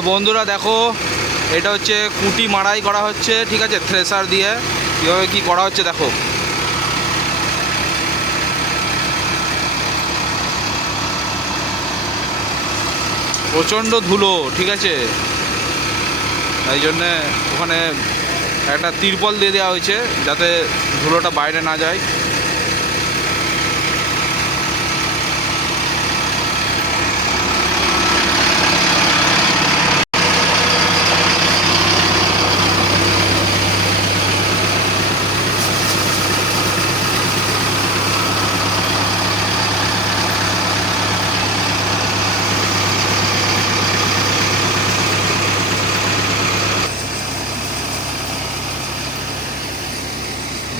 বন্ধুরা দেখো, এটা হচ্ছে কুটি মাড়াই করা হচ্ছে, ঠিক আছে? থ্রেসার দিয়ে। কীভাবে কী করা হচ্ছে দেখো। প্রচণ্ড ধুলো, ঠিক আছে? তাই জন্যে ওখানে একটা তিরপল দিয়ে দেওয়া হয়েছে, যাতে ধুলোটা বাইরে না যায়।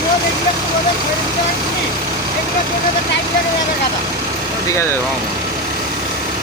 রোদ এগুলো একটু রোদে ছেড়ে দিতে পারিস এগুলো লেগে যাবে ঠিক আছে